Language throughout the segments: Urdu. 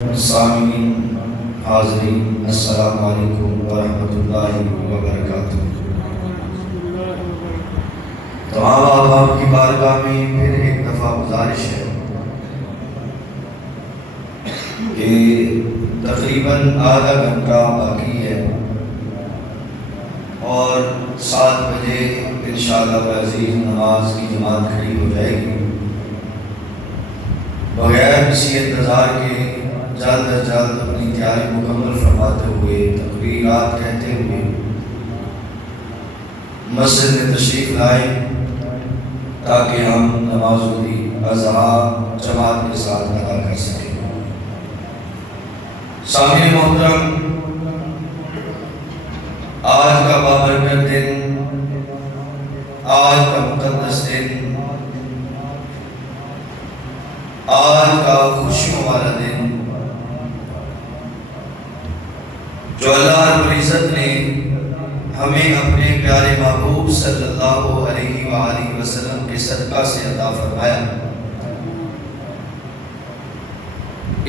سامعین حاضرین السلام علیکم ورحمۃ اللہ وبرکاتہ۔ تمام احباب کی بارگاہ میں پھر ایک دفعہ گزارش ہے کہ تقریباً آدھا گھنٹہ باقی ہے اور 7 بجے انشاءاللہ عزیز نماز کی جماعت کھڑی ہو جائے گی۔ بغیر کسی انتظار کے جلد از جلد اپنی تیاری مکمل فرماتے ہوئے تقریرات کہتے ہوئے مسجد میں تشریف لائیں تاکہ ہم نماز اضحیٰ جماعت کے ساتھ ادا کر سکیں۔ سامعین محترم، آج کا بابرکت دن، آج کا مقدس دن، آج کا خوشیوں والا دن جو اللہ رب العزت نے ہمیں اپنے پیارے محبوب صلی اللہ علیہ وآلہ وسلم کے صدقہ سے عطا فرمایا۔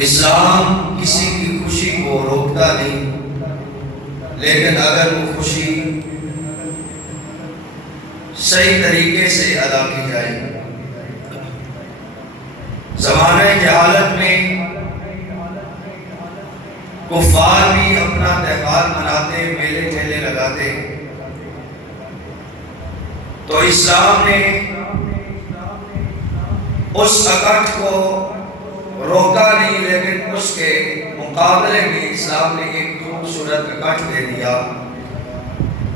اسلام کسی کی خوشی کو روکتا نہیں، لیکن اگر وہ خوشی صحیح طریقے سے ادا کی جائے۔ زمانہ جہالت میں کفار بھی اپنا تہوار مناتے، میلے ٹھیلے لگاتے، تو اسلام نے اس اکٹھ کو روکا نہیں، لیکن اس کے مقابلے میں اسلام نے ایک خوبصورت اکٹھ دے دیا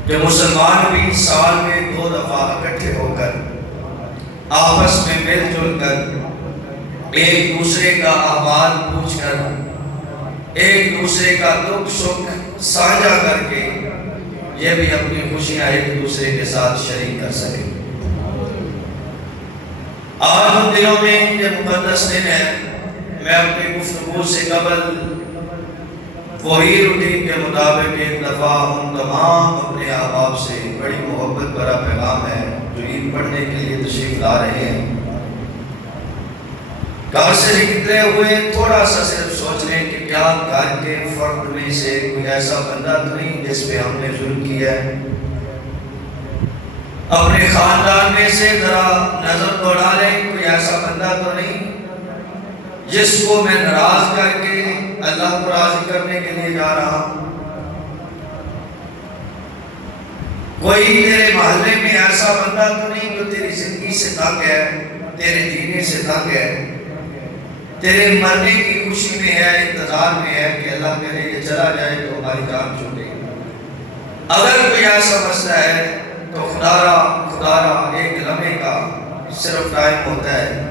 کہ مسلمان بھی سال میں 2 دفعہ اکٹھے ہو کر آپس میں مل جل کر ایک دوسرے کا احوال پوچھ کر، ایک دوسرے کا دکھ سکھ ساجھا کر کے یہ بھی اپنی خوشیاں ایک دوسرے کے ساتھ شریک کر سکیں۔ آج ان دنوں میں یہ مقدس دن ہے، میں اپنی گفتگو سے قبل وہی روٹین کے مطابق ایک دفعہ ان تمام اپنے احباب سے بڑی محبت بھرا پیغام ہے جو عید پڑھنے کے لیے تشریف لا رہے ہیں۔ گھر سے نکلتے ہوئے تھوڑا سا صرف سوچ لیں کہ کیا گھر کے فرد میں سے کوئی ایسا بندہ تو نہیں جس پہ ہم نے ظلم کیا ہے۔ اپنے خاندان میں سے ذرا نظر دوڑا لیں، کوئی ایسا بندہ تو نہیں جس کو میں ناراض کر کے اللہ کو راضی کرنے کے لیے جا رہا ہوں۔ کوئی تیرے محلے میں ایسا بندہ تو نہیں جو تیری زندگی سے تنگ ہے، تیرے جینے سے تنگ ہے، تیرے مرنے کی خوشی میں ہے، انتظار میں ہے کہ اللہ کرے یہ چلا جائے تو ہماری جان چھوٹے۔ اگر کوئی ایسا مسئلہ ہے تو خدا ایک لمحے کا صرف ٹائم ہوتا ہے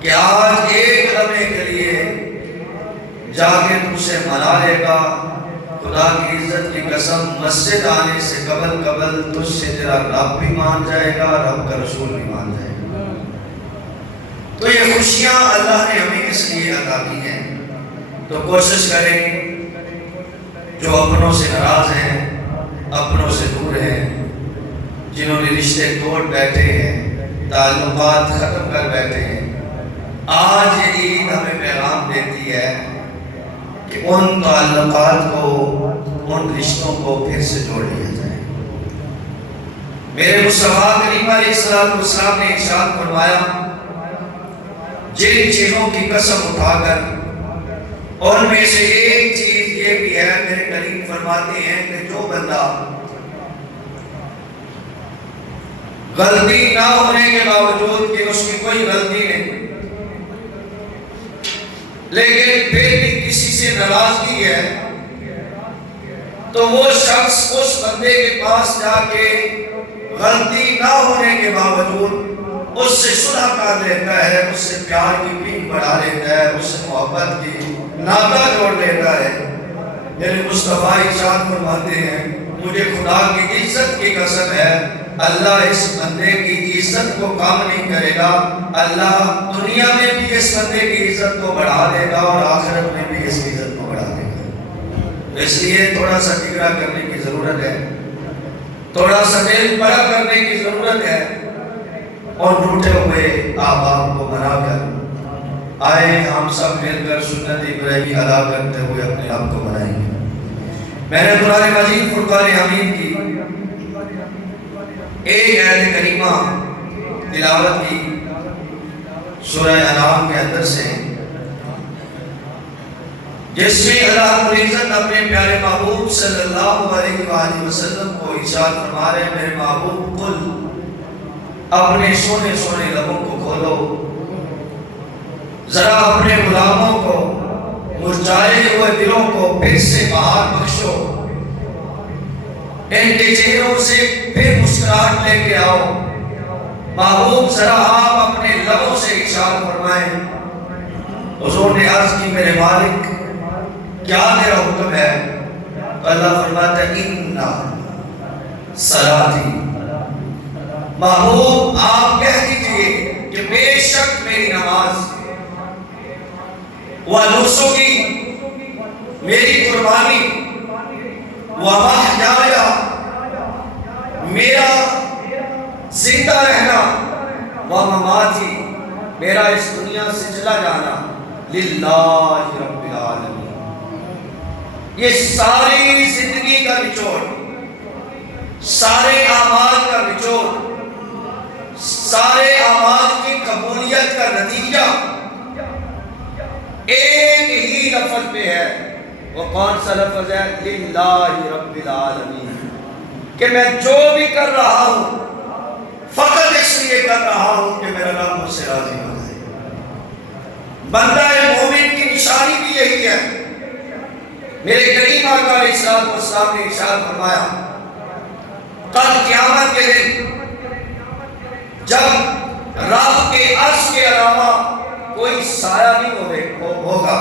کہ آج ایک لمحے کے لیے جا کے تجھ سے منا لے گا۔ خدا کی عزت کی قسم، مسجد آنے سے قبل تجھ سے تیرا رب بھی مان جائے گا، رب کا رسول بھی مان جائے گا۔ تو یہ خوشیاں اللہ نے ہمیں اس لیے عطا کی ہیں، تو کوشش کریں جو اپنوں سے ناراض ہیں، اپنوں سے دور ہیں، جنہوں نے رشتے توڑ بیٹھے ہیں، تعلقات ختم کر بیٹھے ہیں، آج یہ عید ہمیں پیغام دیتی ہے کہ ان تعلقات کو، ان رشتوں کو پھر سے جوڑ لیا جائے۔ میرے مصطفیٰ کریم علیہ السلام نے ارشاد فرمایا، جن چیزوں کی قسم اٹھا کر ان میں سے ایک چیز یہ بھی ہے، میرے کریم فرماتے ہیں کہ جو بندہ غلطی نہ ہونے کے باوجود کہ اس کی کوئی غلطی نہیں، لیکن پھر بھی کسی سے ناراضگی ہے، تو وہ شخص اس بندے کے پاس جا کے غلطی نہ ہونے کے باوجود اس سے صلح کر لیتا ہے، اس سے پیار کی پیک بڑھا لیتا ہے، اس سے محبت کی ناطہ جوڑ لیتا ہے۔ میرے مصطفیٰ ارشاد فرماتے ہیں، مجھے خدا کی عزت کی قسم ہے، اللہ اس بندے کی عزت کو کم نہیں کرے گا، اللہ دنیا میں بھی اس بندے کی عزت کو بڑھا دے گا اور آخرت میں بھی اس کی عزت کو بڑھا دے گا۔ اس لیے تھوڑا سا ٹکرا کرنے کی ضرورت ہے، تھوڑا سا دل بڑا کرنے کی ضرورت ہے، اور ٹوٹے ہوئے احباب کو منا کر آئے ہم سب مل کر سنت ابراہیمی ادا کرتے ہوئے اپنے آپ کو بنائیں گے۔ میں نے قرآن مجید فرقان حمید کی ایک آیت کریمہ تلاوت کی سورہ انعام کے اندر سے، جس میں اللہ رب العزت اپنے پیارے محبوب صلی اللہ علیہ وآلہ وسلم کو ارشاد فرما رہے ہیں، میرے محبوب قل، اپنے سونے سونے لبوں کو کھولو، ذرا اپنے غلاموں کو، مرجھائے ہوئے دلوں کو پھر سے بہار بخشو، ان کے چہروں سے پھر مسکراہٹ لے کے آؤ۔ محبوب ذرا آپ اپنے لبوں سے ارشاد فرمائیں۔ حضور نے عرض کی، میرے مالک کیا تیرا حکم ہے؟ تو اللہ فرماتا ہے اِنَّا صلاتی، محبوب آپ کہہ دیجئے کہ بے شک میری نماز، وَنُسُكِي، میری قربانی، وَمَحْيَايَ، میرا زندہ رہنا، وَمَمَاتِي، میرا اس دنیا سے چلا جانا، لِلَّهِ رَبِّ العالمین۔ یہ ساری زندگی کا نچوڑ، سارے اعمال کا نچوڑ، سارے اعمال کی قبولیت کا نتیجہ ایک ہی لفظ پہ ہے۔ وہ کون سا لفظ ہے؟ للہ رب العالمین، کہ میں جو بھی کر رہا ہوں فقط اس لیے کر رہا ہوں کہ میرا رب مجھ سے راضی ہو جائے۔ بندہ مومن کی نشانی بھی یہی ہے۔ میرے کریم آقا علیہ السلام نے ارشاد فرمایا، کل قیامت کے دن جب رب کے عرش کے علاوہ کوئی سایہ نہیں ہوگا،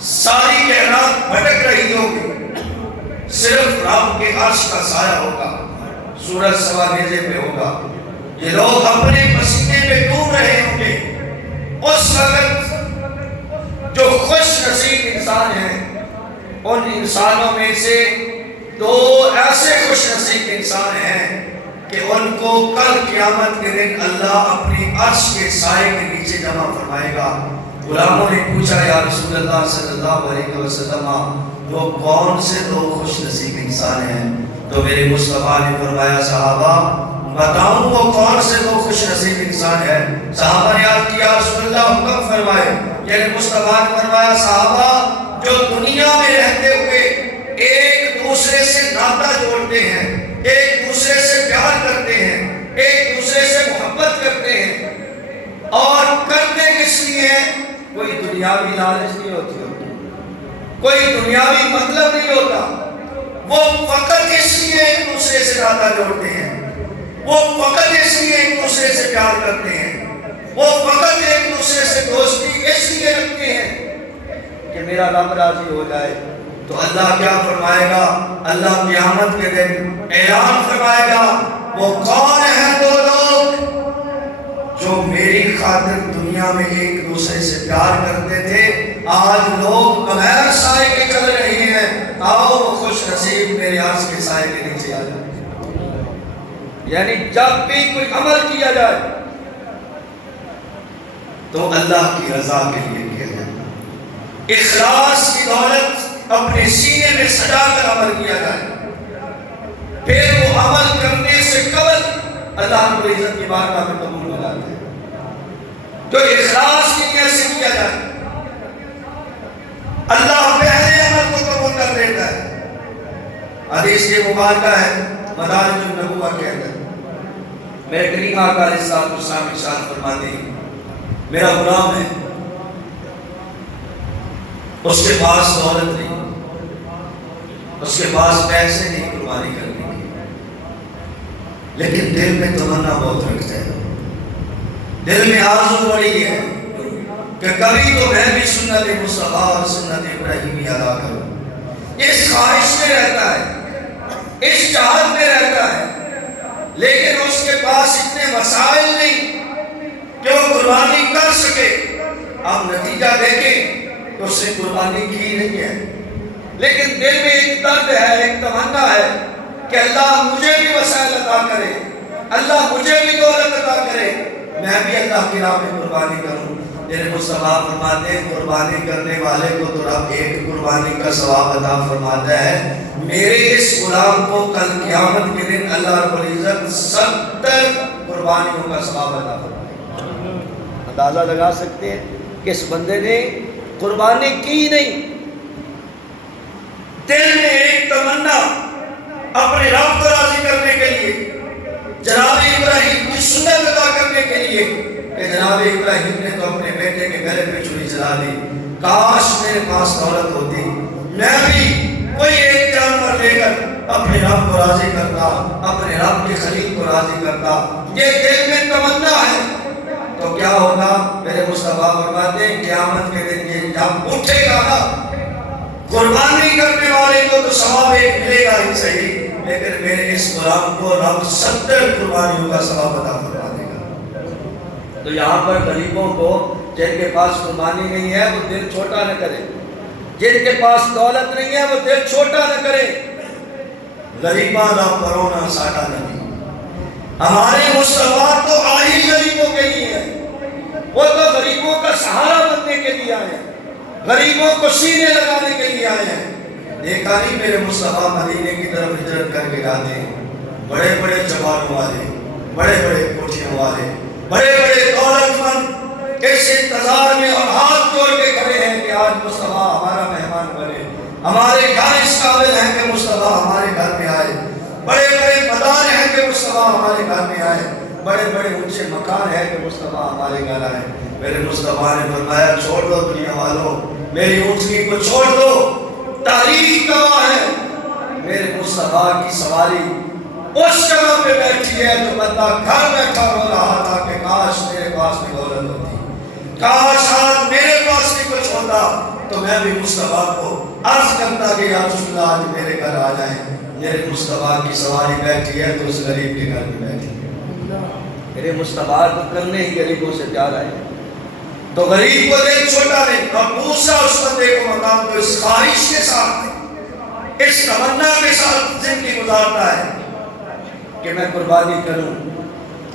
ساری کائنات بھٹک رہی ہوگی، صرف رب کے عرش کا سایہ ہوگا، سورج سوا نیزے پہ ہوگا، یہ لوگ اپنے پسینے پہ ڈوب رہے ہوں گے۔ اس وقت جو خوش نصیب انسان ہیں، ان انسانوں میں سے دو ایسے خوش نصیب انسان ہیں کہ ان کو کل قیامت کے دن اللہ اپنی عرش کے سائے کے نیچے جمع فرمائے گا۔ غلاموں نے پوچھا، یا رسول اللہ صلی اللہ علیہ وسلم، وہ کون سے دو خوش نصیب انسان ہیں؟ تو میرے مصطفیٰ نے فرمایا، صحابہ بتاؤں وہ کون سے دو خوش نصیب انسان ہیں؟ صحابہ نے عرض کیا، رسول اللہ حکم فرمائے۔ یعنی مصطفیٰ نے فرمایا، صحابہ جو دنیا میں رہتے ہوئے ایک دوسرے سے ناطہ جوڑتے ہیں، ایک دوسرے سے پیار کرتے ہیں، ایک دوسرے سے محبت کرتے ہیں، اور کرتے کس لیے ہیں؟ کوئی دنیاوی لالچ نہیں ہوتی، کوئی دنیاوی مطلب نہیں ہوتا، وہ فقط اس لیے ایک دوسرے سے ناطہ جوڑتے ہیں، وہ فقط اس لیے ایک دوسرے سے پیار کرتے ہیں، وہ فقط ایک دوسرے سے دوستی اس لیے رکھتے ہیں کہ میرا رب راضی ہو جائے۔ تو اللہ کیا فرمائے گا؟ اللہ قیامت کے دن اعلان فرمائے گا، وہ کون ہیں دو لوگ جو میری خاطر دنیا میں ایک دوسرے سے پیار کرتے تھے، آج لوگ بغیر سائے کے چل رہے ہیں، آؤ وہ خوش نصیب میرے عرش کے سائے کے نیچے آ جائے۔ یعنی جب بھی کوئی عمل کیا جائے تو اللہ کی رضا کے لیے کیا جائے، اخلاص کی دولت اپنے سینے میں سجا کر عمل کیا جائے، پھر وہ عمل کرنے سے قبل اللہ رب العزت کی بارگاہ میں قبول ہو جاتا ہے۔ جو اخلاص کی نیت سے کیا جائے، اللہ پہلے عمل کو قبول کر لیتا ہے۔ حدیث کے مبارکہ ہے مدارج النبوہ کے اندر، میرے کریم آقا علیہ السلام ارشاد فرماتے ہیں، میرا غلام ہے، اس کے پاس دولت نہیں، اس کے پاس پیسے نہیں قربانی کرنے کی، لیکن دل میں تمنا بہت رکھتا ہے، دل میں آرزو بڑی ہے کہ کبھی تو میں بھی سنت مصطفیٰ اور سنت ابراہیمی ادا کروں۔ اس خواہش میں رہتا ہے، اس چاہت میں رہتا ہے، لیکن اس کے پاس اتنے وسائل نہیں کہ وہ قربانی کر سکے۔ آپ نتیجہ دیکھیں تو اس نے قربانی کی نہیں ہے، لیکن دل میں ایک درد ہے، ایک تمنا ہے کہ اللہ مجھے بھی وسائل عطا کرے، اللہ مجھے بھی دولت عطا کرے، میں بھی اللہ کی راہ میں قربانی کروں۔ میرے مصطفیٰ فرماتے ہیں قربانی کرنے والے کو تو رب ایک قربانی کا ثواب عطا فرماتا ہے، میرے اس غلام کو کل قیامت کے دن اللہ رب العزت 70 قربانیوں کا ثواب عطا فرمائے گا۔ اندازہ لگا سکتے ہیں کہ اس بندے نے قربانی کی نہیں، دل میں ایک تمنا اپنے رب کو راضی کرنے کے لیے، جناب ابراہیم کی سنت ادا کرنے کے لیے کہ جناب ابراہیم نے تو اپنے بیٹے کے گلے پہ چھری چلا دی، کاش میرے پاس دولت ہوتی میں بھی کوئی ایک جانور لے کر اپنے رب کو راضی کرتا، اپنے رب کے خلیل کو راضی کرتا، یہ دل میں تمنا ہے۔ تو کیا ہوگا؟ میرے مصطفیٰ فرماتے ہیں قیامت کے دن یہ جب اٹھے گا نا، قربانی کرنے والے کو تو ثواب ایک ملے گا ہی صحیح، لیکن میرے اس غلام کو رب 70 قربانیوں کا ثواب عطا فرما دے گا۔ تو یہاں پر غریبوں کو جن کے پاس قربانی نہیں ہے وہ دل چھوٹا نہ کرے، جن کے پاس دولت نہیں ہے وہ دل چھوٹا نہ کرے۔ غریباں دا پرونا ساڈا نبی، ہمارے مصطفیٰ تو آہی غریبوں کے لیے ہے، وہ تو غریبوں کا سہارا بننے کے لیے آئے ہیں، غریبوں کو سینے لگانے کے لیے آئے ہیں۔ دیکھا نہیں میرے مصطفیٰ مدینے کی طرف ہجرت کر کے جاتے ہیں، بڑے بڑے چوباروں والے، بڑے بڑے کوٹھیوں والے، بڑے بڑے دولت مند اس انتظار میں اور ہاتھ جوڑ کے کھڑے ہیں کہ آج مصطفیٰ ہمارا مہمان بنے، ہمارے گھر اس قابل ہیں کہ مصطفیٰ ہمارے گھر میں آئے، بڑے بڑے مدار ہیں کہ مصطفیٰ ہمارے گھر میں آئے، بڑے بڑے اونچے مکان ہیں کہ مصطفیٰ ہمارے گھر آئے۔ میرے مصطفیٰ نے فرمایا چھوڑ دو دنیا والوں، میری اونٹنی کو چھوڑ دو، تاریخ گواہ ہے میرے مصطفیٰ کی سواری اس جگہ پہ بیٹھی ہے جو بندہ گھر بیٹھا ہو رہا تھا کہ کاش میرے پاس بھی دولت ہوتی، کاش آج میرے پاس بھی کچھ ہوتا تو میں بھی مصطفیٰ کو عرض کرتا کہ یا رسول اللہ آج میرے گھر آ جائیں۔ میرے مصطفیٰ کی سواری بیٹھی ہے تو اس غریب کے گھر میں بیٹھی ہے، میرے مصطفیٰ کو کرنے ہی غریبوں سے پیار آئے تو غریب کو دل چھوٹا نہیں، اور دوسرا اس بندے کو مقام کو اس خواہش کے ساتھ، اس تمنا کے ساتھ زندگی گزارتا ہے کہ میں قربانی کروں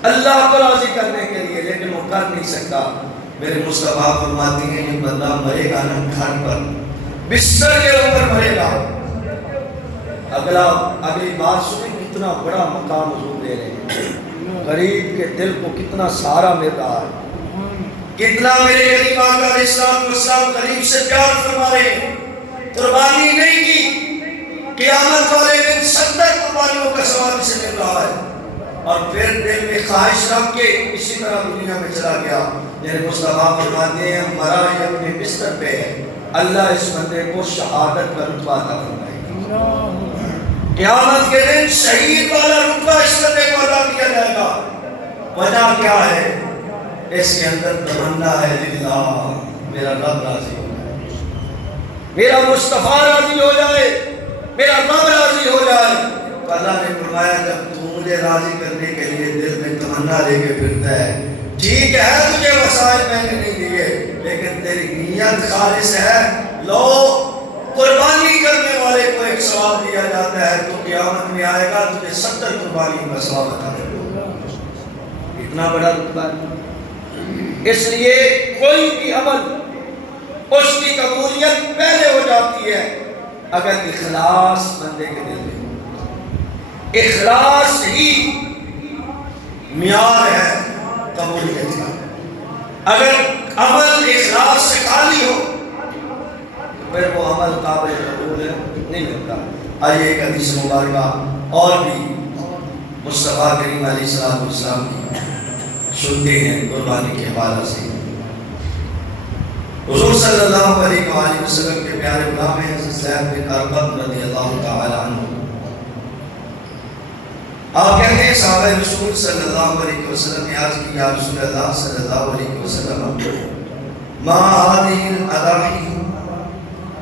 اللہ کو راضی کرنے کے لیے، لیکن وہ کر نہیں سکتا۔ میرے مصطفیٰ فرماتے ہیں یہ بندہ مرے گا نا گھر پر، بستر کے اوپر مرے گا۔ اگلی بات سنیں، کتنا بڑا مقام حضور دے رہے ہیں، غریب کے دل کو کتنا سارا مل رہا ہے، کتنا میرے غریب آقا علیہ السلام غریب سے پیار فرما رہے ہیں۔ قربانی نہیں کی، قیامت والے دن 70 قربانیوں کا ثواب سے مل رہا ہے، اور پھر دل میں خواہش رکھ کے اسی طرح دنیا میں چلا گیا۔ میرے مصطفیٰ فرماتے ہیں مرا ہے اپنے بستر پہ ہے، اللہ اس بندے کو شہادت کا رتبہ عطا فرمائے گا۔ قیامت کے دن شہید والا رتبہ اس بندے کو عطا کیا جائے گا۔ وجہ کیا ہے؟ اس کے اندر تمنا ہے للہ، میرا رب راضی ہو جائے، میرا مصطفیٰ راضی ہو جائے، میرا رب راضی ہو جائے۔ تو اللہ نے فرمایا جب تو مجھے راضی کرنے کے لیے دل میں تمنا لے کے پھرتا ہے، ٹھیک ہے تجھے وسائل میں نے نہیں دیے، لیکن تیری نیت خالص ہے، لو قربانی کرنے والے کو ایک ثواب دیا جاتا ہے، تو قیامت میں آئے گا تجھے 70 قربانیوں کا ثواب عطا کرے گا۔ اتنا بڑا رتبہ ہے۔ اس لیے کوئی بھی عمل اس کی قبولیت پہلے ہو جاتی ہے اگر اخلاص بندے کے دل میں ہو۔ اخلاص ہی معیار ہے قبولیت کا۔ اگر عمل اخلاص سے خالی ہو تو پھر وہ عمل قابل قبول نہیں ہوتا۔ آئیے ایک حدیث مبارکہ اور بھی مصطفیٰ کریم علیہ السلام کی سنتے ہیں قربانی کے حوالے سے۔ حضور صلی اللہ علیہ وآلہ وسلم کے پیارے غلام ہیں حضرت زید بن ارقم رضی اللہ تعالی عنہ، آپ کہتے ہیں صحابہ رسول صلی اللہ علیہ وسلم نے عرض کی یا رسول اللہ صلی اللہ علیہ وسلم ما هذه الاضاحی،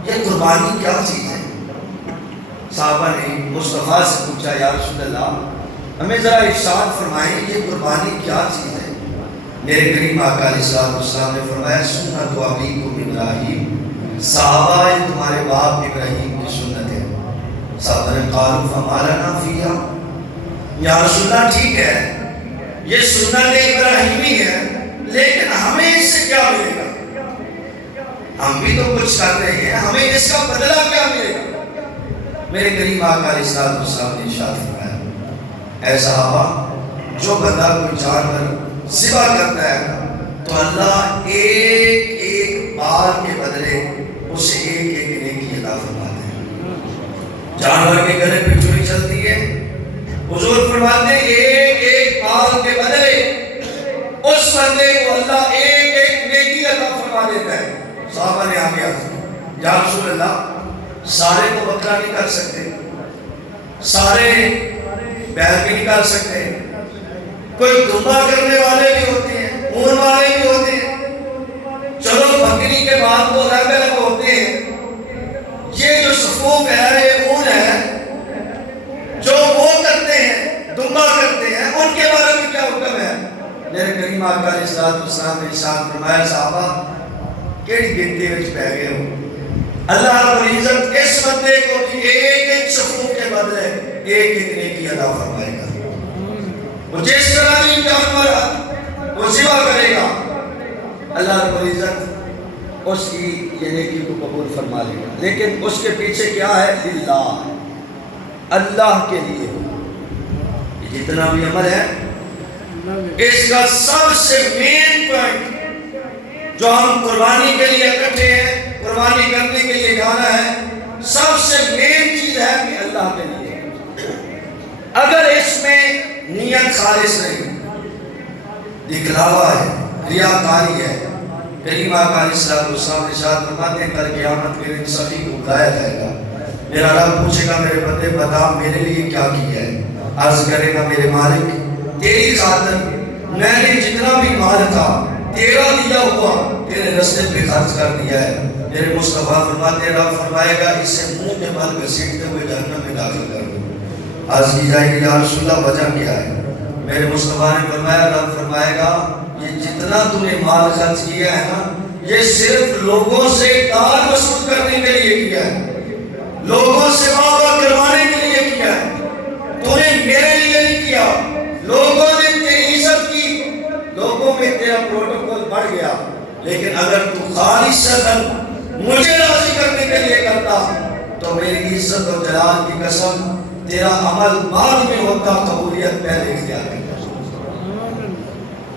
یہ قربانی کیا چیز ہے؟ صحابہ نے مصطفیٰ سے پوچھا یا رسول اللہ ہمیں ذرا ارشاد فرمائیں یہ قربانی کیا چیز ہے؟ میرے کریم آقا علیہ السلام نے فرمایا سنت ابیکم ابراہیم، صحابہ یہ تمہارے باپ ابراہیم کی سنت ہے۔ صحابہ نے قالوا فما لنا فیہا، یا رسول اللہ ٹھیک ہے یہ سنت ابراہیمی ہے لیکن ہمیں اس سے کیا ملے گا؟ ہم بھی تو کچھ کر رہے ہیں، ہمیں اس کا بدلہ کیا ملے گا؟ میرے کریم آقا علیہ الصلوۃ والسلام نے ارشاد فرمایا، اے صحابہ، جو بندہ کوئی جانور ذبح کرتا ہے تو اللہ ایک ایک بال کے بدلے اسے ایک ایک نیکی عطا فرماتے ہیں۔ جانور کے گلے پہ چھری چلتی ہے، حضور فرماتے ہیں ایک ایک بال کے بدلے اس بندے کو اللہ ایک ایک نیکی عطا فرما دیتا ہے۔ صحابہ نے آگے یا رسول اللہ، سارے تو بکرا نہیں کر سکتے، سارے بیل بھی نہیں کر سکتے، کوئی دمبا کرنے والے بھی ہوتے ہیں، اون والے بھی ہوتے ہیں، چلو بکری کے بعد وہ الگ الگ ہوتے ہیں، یہ جو صفوف ہے، یہ اون ہے، جو وہ کرتے ہیں، دمبا کرتے ہیں، ان کے بارے میں کیا حکم ہے؟ میرے کریم آقا علیہ الصلوۃ والسلام نے ارشاد فرمایا، صحابہ کیڑی گنتی وچ پہ گئے ہو؟ اللہ رب العزت اس بندے کو ایک ایک صفوف کے بدلے ایک ایک نیکی عطا فرمائے گا۔ وہ جس طرح بھی جانور وہ ذبح کرے گا، اللہ رب العزت اس کی یہ نیکی کو قبول فرما لے گا، لیکن اس کے پیچھے کیا ہے؟ للہ، اللہ کے لیے ہو۔ جتنا بھی عمل ہے اس کا سب سے مین پوائنٹ جو ہم قربانی کے لیے اکٹھے ہیں، قربانی کرنے کے لیے جانا ہے، سب سے مین چیز ہے کہ اللہ کے لیے۔ اگر اس میں نیت خالص نہیں، دکھلاوا ہے، ریاکاری ہے، کریم آقا علیہ الصلوۃ والسلام ارشاد فرماتے ہیں کل قیامت کے دن سبھی کو بلایا جائے گا، میرا رب پوچھے گا میرے بندے بتا میرے لیے کیا کیا ہے؟ عرض کرے گا میرے مالک تیری خاطر میں نے جتنا بھی مال تھا تیرا دیا ہوا تیرے رستے پہ خرچ کر دیا ہے۔ میرے مصطفیٰ فرماتے ہیں، رب فرمائے گا اسے منہ کے بل گھسیٹتے ہوئے جہنم میں داخل کر دو۔ عرض کی جائے گی یا رسول اللہ وجہ کیا ہے؟ میرے مصطفیٰ نے فرمایا، رب فرمائے گا یہ جتنا تو نے مال خرچ کیا ہے نا، یہ صرف لوگوں سے دار وصول کرنے کے لیے کیا ہے، لوگوں سے واہ کروانے کے لیے کیا ہے، تو نے میرے لیے نہیں کیا۔ لوگوں نے تیری عزت کی، لوگوں میں تیرا پروٹوکول بڑھ گیا، لیکن اگر تو خالصتاً مجھے راضی کرنے کے لیے کرتا تو میری عزت اور جلال کی قسم تیرا عمل بعد میں ہوتا، قبولیت پہلے اختیار کرتا۔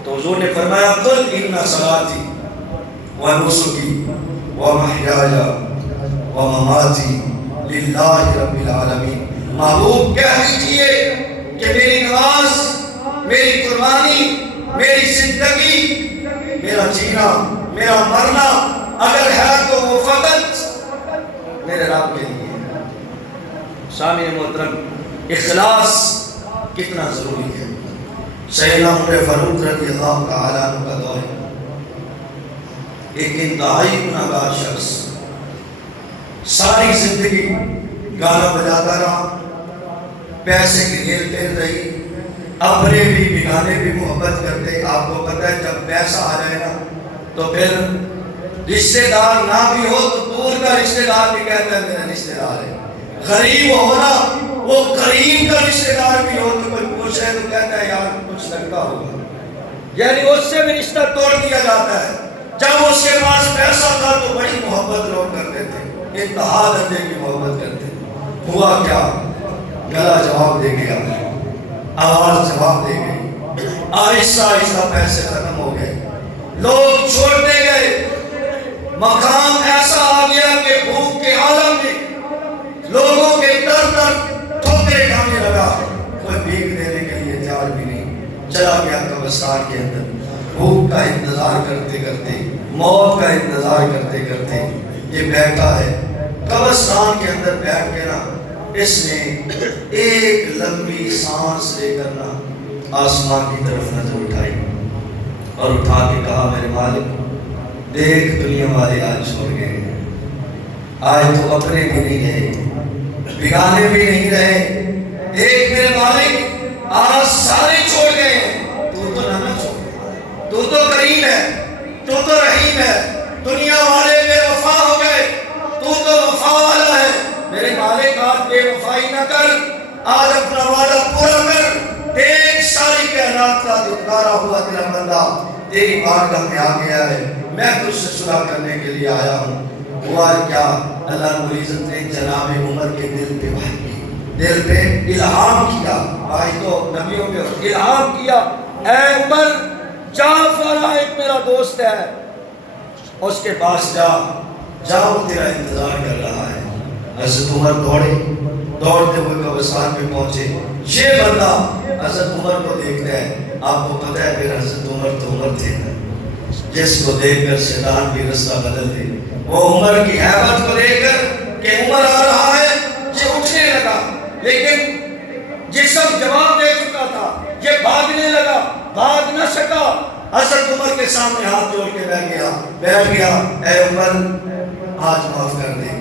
تو حضور نے فرمایا قل ان صلاتی ونسکی ومحیایا ومماتی للہ رب العالمین۔ محبوب کہہ دیجئے کہ میری نماز، میری قربانی، میری زندگی، میرا جینا، میرا مرنا اگر ہے تو وہ فقط میرے رب کے لیے۔ سامعین محترم، اخلاص کتنا ضروری ہے۔ سیدنا عمر فاروق رضی اللہ تعالیٰ عنہ کا دور ہے، ایک انتہائی گناہگار شخص، ساری زندگی گانا بجاتا رہا، پیسے کی کھیل کھیل رہی، اپنے بھی بگانے بھی محبت کرتے۔ آپ کو پتہ ہے جب پیسہ آ جائے نا تو پھر رشتہ دار نہ بھی ہو تو دور کا رشتہ دار بھی کہتا ہے میرا رشتہ دار ہے۔ غریب ہونا، وہ قریب کا رشتہ دار بھی ہو تو کوئی پوچھ رہے تو کہتا ہے یار کچھ لگتا ہوگا، یعنی اس سے بھی رشتہ توڑ دیا جاتا ہے۔ جب اس کے پاس پیسہ تھا تو بڑی محبت لوگ کرتے تھے، انتہا درجے کی محبت کرتے تھے۔ ہوا کیا؟ گلا جواب دے گیا، آواز جواب دے گئی، آہستہ آہستہ پیسے ختم ہو گئے، لوگ چھوڑتے گئے، مقام ایسا آ گیا کہ بھوک کے عالم میں لوگوں کے در در ٹھوکریں کھانے لگا، کوئی بھیک دینے کے لیے تیار بھی نہیں، چلا گیا قبرستان کے اندر، بھوک کا انتظار کرتے کرتے، موت کا انتظار کرتے کرتے یہ بیٹھا ہے قبرستان کے اندر۔ بیٹھ کے نا اس نے ایک لمبی سانس لے کر نا آسمان کی طرف نظر اٹھائی اور اٹھا کے کہا میرے مالک دیکھ دنیا والے آج چھوڑ گئے، آج تو اپنے بھی نہیں گئے، بگانے بھی نہیں رہے، دیکھ میرے مالک آج سارے چھوڑ گئے، تو نہ چھوڑ، تو کریم ہے، تو رحیم ہے، دنیا والے بے وفا ہو گئے، تو وفا والا ہے۔ میرے مالک آج بے وفائی نہ کر، آج اپنا وعدہ پورا کر، دیکھ ساری کائنات کا دکھدارا ہوا تیرا بندہ تیری بارگاہ میں آ گیا ہے، میں تجھ سے صلح کرنے کے لیے آیا ہوں۔ ہوا کیا، اللہ رب العزت نے جناب عمر کے دل پہ وحی کی، دل پہ الہام کیا، بھائی تو نبیوں پہ الہام کیا، اے عمر جعفر ایک میرا دوست ہے، اس کے پاس جا وہ تیرا انتظار کر رہا ہے۔ حضرت عمر دوڑتے ہوئے قبرستان پہ پہنچے۔ یہ بندہ حضرت عمر کو دیکھتا ہے، آپ کو پتہ ہے پھر حضرت عمر تو عمر تھے نا، جس کو دیکھ کر شیطان بھی رستہ بدل دے۔ وہ عمر کی ہیبت کو دیکھ کر کہ عمر آ رہا ہے، یہ اٹھنے لگا، لیکن جسم جواب دے چکا تھا، یہ بھاگنے لگا، بھاگ نہ سکا۔ حضرت عمر کے سامنے ہاتھ جوڑ کے بیٹھ گیا، اے عمر آج معاف کر دے،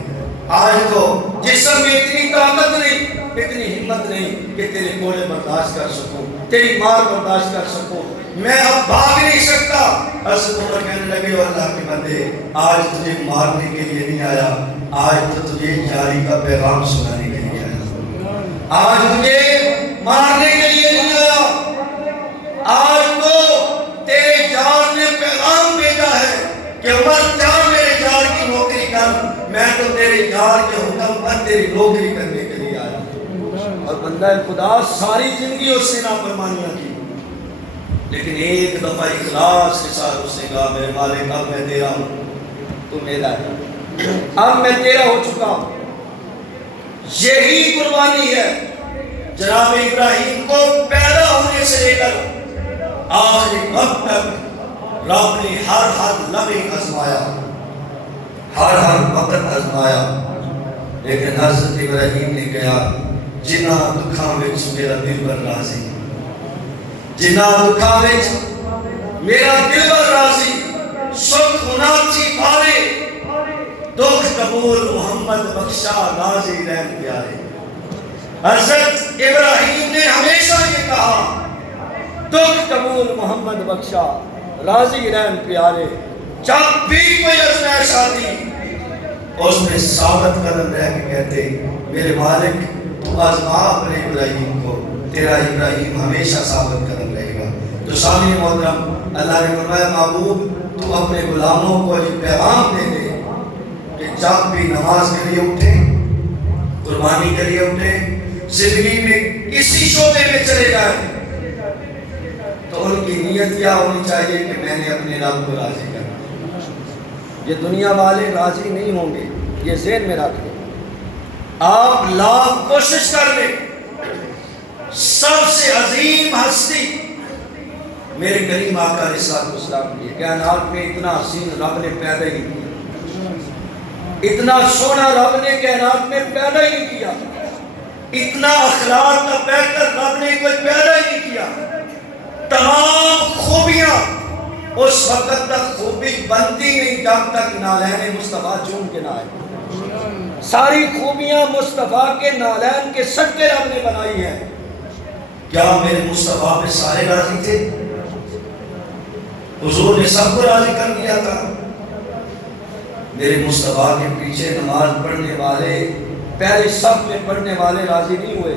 آج تو جسم میں اتنی طاقت نہیں، اتنی ہمت نہیں کہ تیرے کوڑے برداشت کر سکوں، تیری مار برداشت کر سکوں، میں اب بھاگ نہیں سکتا۔ حضرت عمر کہنے لگے، اللہ کے بندے آج تجھے مارنے کے لیے نہیں آیا، آج تو تجھے یاری کا پیغام سنانے کے لیے آیا، آج تجھے مارنے کے لیے نہیں آیا، آج تو تیرے یار نے پیغام بھیجا ہے کہ عمر جا میرے یار کی نوکری کر، میں تو تیرے یار کے حکم پر تیری نوکری کرنے کے لیے آیا۔ اور بندہ خدا ساری زندگی اس نے نافرمانیاں کی، لیکن ایک دفعہ اخلاص کے ساتھ اس نے کہا، میرے مالک اب میں تیرا ہوں، تو میرا ہے، اب میں تیرا ہو چکا ہوں۔ یہی قربانی ہے جناب ابراہیم کو پیدا ہونے سے لے کر آخری وقت تک رب نے ہر لمحے آزمایا، ہر وقت آزمایا، لیکن حضرت ابراہیم نے کہا، جنہ دکھاں وچ میرا دل بر راضی، جنہ دکھاں وچ میرا دل بر راضی، سکھ مناچی بھارے، دکھ قبول محمد بخشا راضی رہن پیارے۔ حضرت ابراہیم نے ہمیشہ یہ کہا، دکھ قبول محمد بخشا راضی رہن پیارے۔ جب بھی کوئی آزمائش آتی، اس میں ثابت قدم رہ کے کہتے، میرے مالک تو آزما اپنے ابراہیم کو، تیرا ابراہیم ہمیشہ ثابت قدم رہے گا۔ تو سامعین محترم، اللہ نے فرمایا، محبوب تو اپنے غلاموں کو یہ پیغام دے دے کہ جب بھی نماز کے لیے اٹھیں، قربانی کے لیے اٹھیں، زندگی میں کسی شعبے میں چلے جائیں، تو ان کی نیت کیا ہونی چاہیے کہ میں نے اپنے رب کو راضی کرنا۔ یہ دنیا والے راضی نہیں ہوں گے، یہ ذہن میں رکھ لیں۔ آپ لاکھ کوشش کر لیں، سب سے عظیم ہستی میرے کریم آقا علیہ السلام کی، کائنات میں اتنا حسین رب نے پیدا ہی نہیں کیا، اتنا سونا رب نے کائنات میں پیدا ہی نہیں کیا، اتنا اخلاق کا بہتر رب نے کوئی پیدا ہی نہیں کیا۔ تمام خوبیاں اس وقت تک خوبی بنتی نہیں جب تک نالین مصطفیٰ چون کے نہ آئے۔ ساری خوبیاں مصطفیٰ کے نالین کے صدقے رب نے بنائی ہیں۔ کیا میرے مصطفیٰ پہ سارے راضی تھے؟ حضور نے سب کو راضی کر دیا تھا؟ میرے مصطفیٰ کے پیچھے نماز پڑھنے والے، پہلے صف میں پڑھنے والے راضی نہیں ہوئے،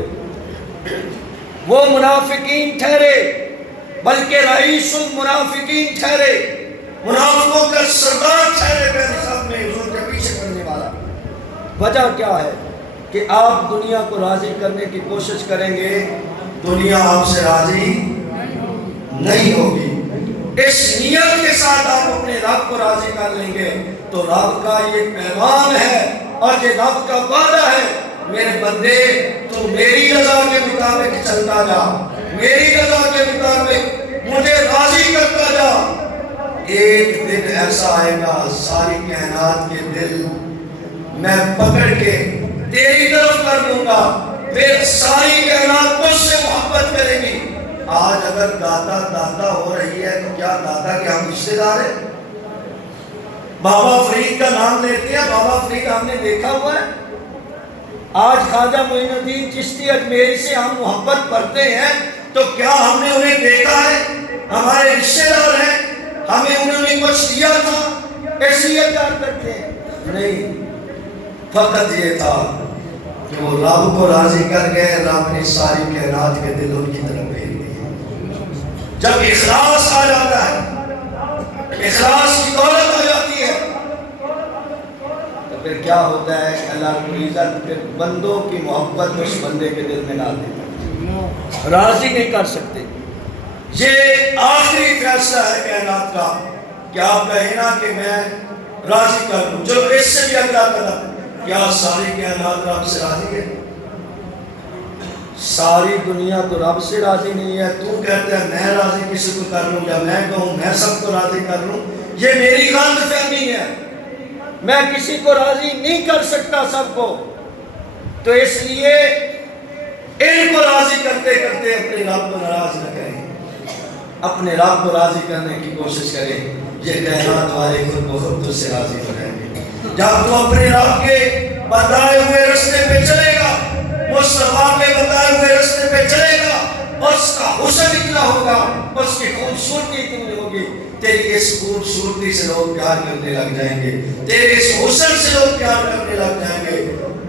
وہ منافقین ٹھہرے، بلکہ رئیس المنافقین ٹھہرے، منافقوں کا سردار ٹھہرے پہلے صف میں حضور کے پیچھے پڑھنے والا۔ وجہ کیا ہے کہ آپ دنیا کو راضی کرنے کی کوشش کریں گے، دنیا آپ سے راضی نہیں ہوگی۔ اس نیت کے ساتھ آپ اپنے رب کو راضی کر لیں گے تو رب کا یہ پیغام ہے اور یہ رب کا وعدہ ہے، میرے بندے تو میری رضا کے مطابق چلتا جا، میری رضا کے مطابق مجھے راضی کرتا جا۔ ایک دن ایسا آئے گا ساری کائنات کے دل میں پکڑ کے تیری طرف کر دوں گا، پھر ساری کائنات مجھ سے محبت کرے گی۔ آج اگر دادا ہو رہی ہے تو کیا دادا کے ہم رشتے دار ہیں؟ بابا فرید کا نام لیتے ہیں، بابا فرید ہم نے دیکھا ہوا ہے؟ آج خواجہ معین الدین چشتی اجمیری سے ہم محبت کرتے ہیں تو کیا ہم نے انہیں دیکھا ہے؟ ہمارے رشتے دار ہیں، ہمیں انہوں نے کچھ دیا تھا اس لیے پیار کرتے ہیں؟ نہیں، فقط یہ تھا کہ وہ رب کو راضی کر گئے، رب نے ساری کائنات کے دل ان کی طرف بھیج دیے۔ جب اخلاص آ جاتا ہے اخلاص کی دولت ہو جاتی ہے، تو پھر کیا ہوتا ہے کہ اللہ رب العزت پھر بندوں کی محبت اس بندے کے دل میں ڈال دیتا، راضی نہیں کر سکتے۔ یہ آخری فیصلہ ہے کائنات کا کہ آپ کہیں نا کہ میں راضی کر لوں، جو اس سے بھی اگلا قدم، کیا ساری کائنات رب سے راضی ہے؟ ساری دنیا تو رب سے راضی نہیں ہے۔ تو کہتا ہے میں راضی کسی کو کر لوں، یا میں کہوں میں سب کو راضی کر لوں، یہ میری غلط فہمی ہے۔ میں کسی کو راضی نہیں کر سکتا سب کو، تو اس لیے ان کو راضی کرتے کرتے اپنے رب کو ناراض نہ کریں، اپنے رب کو راضی کرنے کی کوشش کریں، یہ کائنات والے خود بخود تجھ سے راضی ہو جائیں گے۔ جب تو اپنے رب کے بتائے ہوئے راستے پہ چلے گا، مصطفیٰ کے بتائے ہوئے راستے پہ چلے گا، اس کا حسن اتنا ہوگا، اس کی خوبصورتی اتنی ہوگی، تیری اس خوبصورتی سے لوگ پیار کرنے لگ جائیں گے، تیرے اس حسن سے لوگ پیار کرنے لگ جائیں گے۔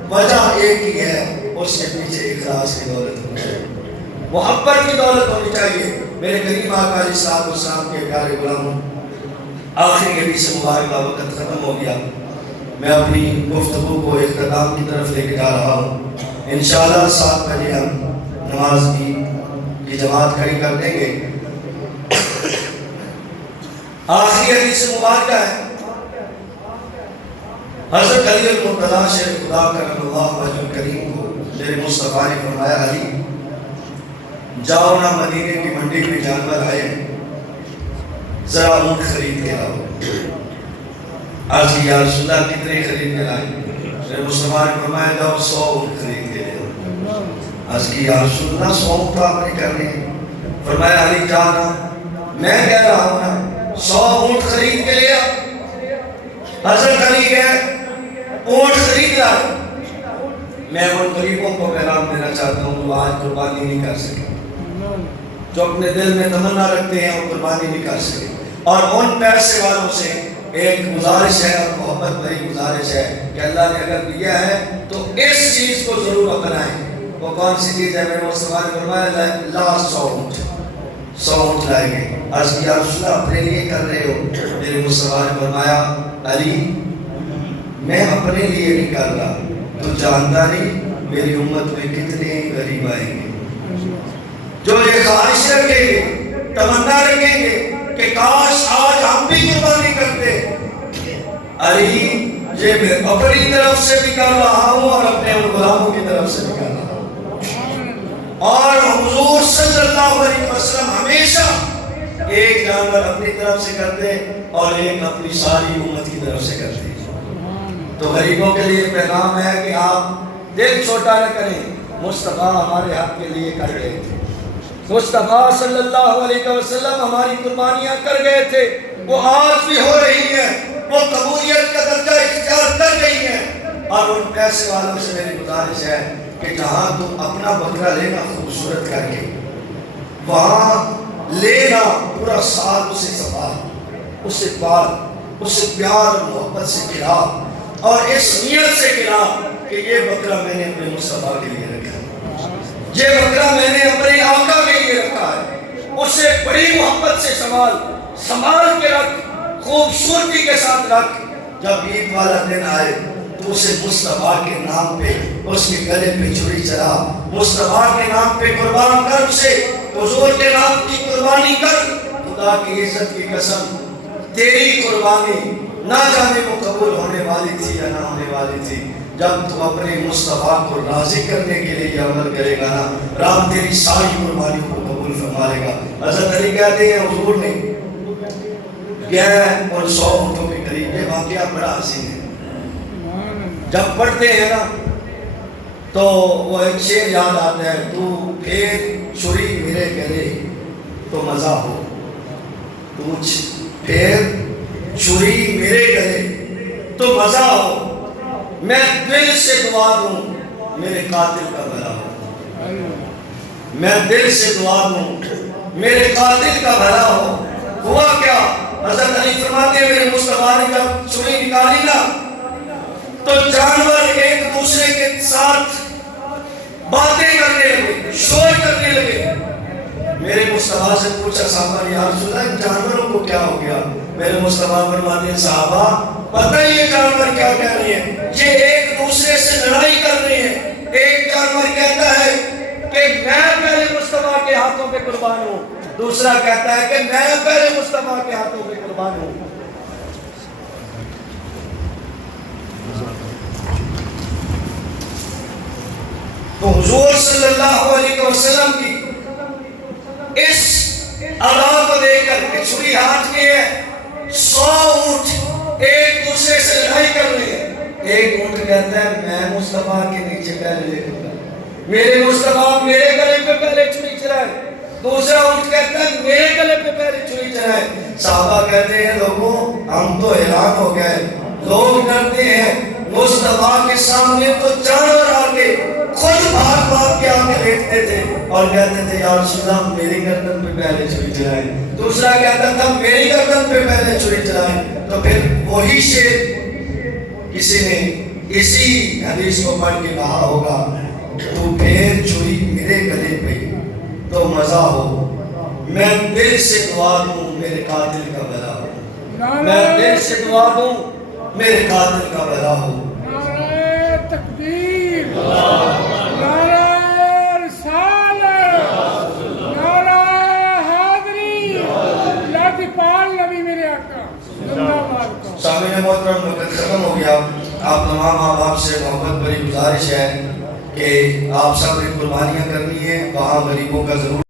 وجہ ایک ہی ہے، اس کے پیچھے اخلاص کی دولت ہونی چاہیے، محبت کی دولت ہونی چاہیے۔ میرے کریم آقا علیہ السلام کے پیارے غلاموں، آخری حدیث مبارک کا وقت ختم ہو گیا، میں اپنی گفتگو کو اختتام کی طرف لے کے جا رہا ہوں۔ انشاءاللہ 7 بجے ہم نماز کی جماعت کھڑی کر دیں گے۔ آخری حدیث مبارکہ ہے حضرت علی المرتضیٰ شیخ خدا کرم اللہ وجہ کریم کو میرے مصطفیٰ نے فرمایا، علی جاؤ نا مدینے کی منڈی میں جانور آئے، ذرا اونٹ خرید کے آؤ۔ عرض کی یا رسول اللہ کتنے خرید کے لائے؟ میرے مصطفیٰ نے فرمایا جاؤ 100 اونٹ خرید کے لے آؤ۔ عرض کی یا رسول اللہ 100 اونٹ تو آپ نے کرنے، فرمایا علی جانا، میں کہہ رہا ہوں نا 100 اونٹ خرید کے لے آؤ۔ حضرت علی گئے، اونٹ خرید لائے۔ میں ان غریبوں کو پیغام دینا چاہتا ہوں جو آج قربانی نہیں کر سکے، جو اپنے دل میں تمنا رکھتے ہیں وہ قربانی نہیں کر سکے، اور ان پیسے والوں سے ایک گزارش ہے اور محبت بھری گزارش ہے کہ اللہ نے اگر دیا ہے تو اس چیز کو ضرور اپنائیں۔ وہ کون سی چیز ہے؟ میرے مصطفیٰ نے فرمایا لا 100 اونٹ لائیں گے۔ عرض کیا رسول اللہ اپنے لیے کر رہے ہو؟ میرے مصطفیٰ نے فرمایا علی میں اپنے لیے نہیں کر رہا، تو جانتا نہیں میری امت میں کتنے غریب آئیں گے جو یہ خواہش رکھیں گے، تمنا رکھیں گے کہ کاش آج ہم بھی قربانی کرتے۔ علی یہ میں اپنی طرف سے بھی کر رہا ہوں اور اپنے ان غلاموں کی طرف سے بھی کر رہا ہوں، اور حضور صلی اللہ علیہ وسلم ہمیشہ ایک جانور اپنی طرف سے کرتے اور ایک اپنی ساری امت کی طرف سے کرتے۔ تو غریبوں کے لیے پیغام ہے کہ آپ دل چھوٹا نہ کریں، مصطفیٰ ہمارے حق کے لیے کر گئے تھے، مصطفیٰ صلی اللہ علیہ وسلم ہماری قربانیاں کر گئے تھے، وہ آج بھی ہو رہی ہیں، وہ قبولیت کا درجہ اختیار کر رہی ہیں۔ اور ان پیسے والوں سے میری گزارش ہے کہ جہاں تم اپنا بکرا لینا خوبصورت کر کے، وہاں لینا پورا سال اسے سنبھال، اسے پال، اسے پیار اور محبت سے کھلا، اور اس نیت سے کھلا کہ یہ بکرا میں نے اپنے مصطفیٰ کے لیے رکھا ہے، یہ بکرا میں نے اپنے آقا کے لیے رکھا ہے، اسے بڑی محبت سے سنبھال کے رکھ، خوبصورتی کے ساتھ رکھ۔ جب عید والا دن آئے تو اسے مصطفیٰ کے نام پہ اس کے گلے پہ چھری چلا، مصطفیٰ کے نام پہ قربان کر، اسے حضور کے نام کی قربانی کر۔ خدا کی عزت کی قسم تیری قربانی نہ جانے وہ قبول ہونے والی تھی یا نہ ہونے والی تھی، جب تو اپنے مصطفیٰ کو راضی کرنے کے لیے یہ عمل کرے گا نا، رب تیری ساری قربانیوں کو قبول فرما لے گا۔ حضرت علی کہتے ہیں حضور نے گئے اور 100 اونٹوں کے قریب، یہ واقعہ بڑا حسین ہے۔ جب پڑھتے ہیں نا تو وہ ایک شعر یاد آتا ہے، تو پھر چھری میرے گلے تو مزہ ہو، تو پھر چھری میرے گلے تو مزہ ہو، میں دل سے دعا دوں میرے قاتل کا بھلا ہو، میں دل سے دعا دوں میرے قاتل کا بھلا ہو۔ ہوا کیا؟ حضرت علی فرماتے ہیں میرے مصطفیٰ نے جب چھری نکالی نا تو جانور ایک دوسرے کے ساتھ باتیں کرنے لگے، شور کرنے لگے۔ میرے مصطفیٰ سے پوچھا صحابہ نے یا رسول اللہ ان جانوروں کو کیا ہو گیا؟ میرے مصطفیٰ فرماتے ہیں صحابہ پتہ ہی یہ جانور کیا کہہ رہے ہیں؟ یہ ایک دوسرے سے لڑائی کر رہے ہیں۔ ایک جانور کہتا ہے کہ میں پہلے مصطفیٰ کے ہاتھوں پہ قربان ہوں، دوسرا کہتا ہے کہ میں پہلے مصطفیٰ کے ہاتھوں پہ قربان ہوں۔ تو حضور صلی اللہ علیہ وسلم کی اس ادا کو دیکھ کر کے چھری ہاتھ میں ہے، 100 اونٹ ایک دوسرے سے لڑائی کر رہے ہیں۔ ایک اونٹ کہتا ہے میں مصطفیٰ کے نیچے پہلے لے لوں گا، میرے مصطفیٰ میرے گلے پہ پہلے چھری چلائے۔ دوسرا اونٹ کہتا ہے میرے گلے پہ پہلے چھری چلائے۔ صحابہ کہتے ہیں لوگوں ہم تو حیران ہو گئے، لوگ ڈرتے ہیں مصطفیٰ کے سامنے تو جانور آ کے خود بھاگ بھاگ کے آگے بیٹھتے تھے اور کہتے تھے یا رسول اللہ میری گردن پہ پہلے چھری چلائیں۔ دوسرا کہتا تھا میری گردن پہ پہلے چھری چلائیں۔ تو پھر وہی شعر کسی نے اسی حدیث کو پڑھ کے کہا ہوگا تو پھر چھری میرے گلے پہ تو مزہ ہو، میں دل سے دعا دوں میرے قاتل کا بھلا ہو، میں دل سے دعا دوں میرے قاتل کا بھلا ہو۔ نعرہ تکبیر، نعرہ رسالت، نعرہ حیدری، لاجپال نبی میرے آقا زندہ باد کا۔ سامعین محترم وقت ختم ہو گیا۔ آپ تمام احباب سے محبت بھری گزارش ہے کہ آپ سب نے قربانیاں کرنی ہے، وہاں غریبوں کا ضرور